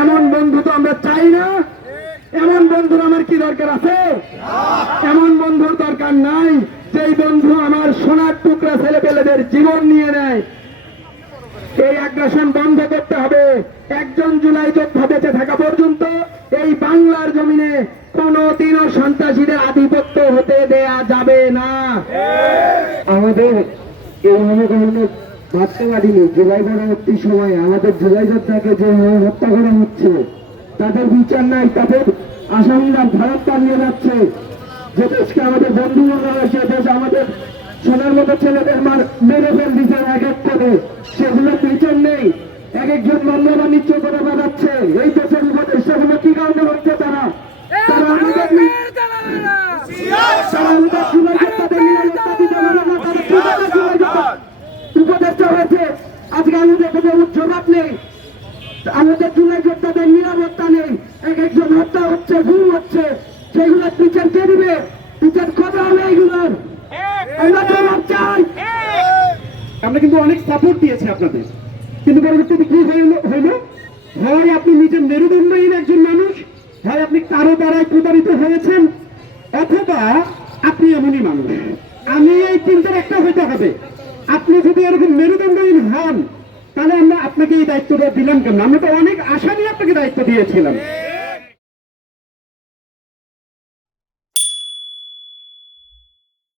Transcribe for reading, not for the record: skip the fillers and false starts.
এমন বন্ধু তো আমরা চাই না। এমন বন্ধুর আমার কি দরকার আছে? এমন বন্ধুর দরকার নাই যেই বন্ধু আমার সোনার টুকরা ছেলেপেলেদের জীবন নিয়ে নেয়। এই আগ্রাসন বন্ধ করতে হবে। 1 জুলাই যোদ্ধা বেঁচে থাকা পর্যন্ত এই বাংলার জমিনে কোনদিনও সন্ত্রাসীদের আধিপত্য হতে দেয়া যাবে না। আমাদের এই মনোকামনা ভাবতে পারিনি জুলাই পরবর্তী সময়ে আমাদের জুলাই যোদ্ধাকে যে হত্যা করা হচ্ছে, তাদের বিচার নাই, তাদের আসামিরা ভারত পালিয়ে যাচ্ছে। যে দেশকে আমাদের বন্ধু বলা হয়েছে, দেশ আমাদের সোনার মতো ছেলেদের মেরে ফেল দিচ্ছে এক এক করে, সেগুলোর বিচার নেই। এক একজন মন্দ বাণিজ্য করে বেড়াচ্ছে। এই দেশের উপদেষ্টাগুলো কি কারণে হচ্ছে? তারা আমাদের উপদেষ্টা হয়েছে। আজকে আমাদের কোনো জবাব নেই, আমাদের জুলাই যোদ্ধাদের নিরাপত্তা নেই। এক একজন হত্যা হচ্ছে, গুম হচ্ছে, সেগুলোর বিচার কে দিবে? বিচার কবে হবে এইগুলোর? আমরা জবাব চাই। আমরা কিন্তু অনেক সাপোর্ট দিয়েছি আপনাদের, কিন্তু পরবর্তীতে কি হইল? হয় আপনি নিজের মেরুদণ্ডহীন একজন মানুষ, হয় আপনি কারো দ্বারাই প্রতারিত হয়েছেন, অথবা আপনি এমনই মানুষ। আমি এই তিনটার একটা হইতে হবে। আপনি যদি এরকম মেরুদণ্ডহীন হন, তাহলে আমরা আপনাকে এই দায়িত্বটা দিলাম কেন? আমরা তো অনেক আশা নিয়ে আপনাকে দায়িত্ব দিয়েছিলাম।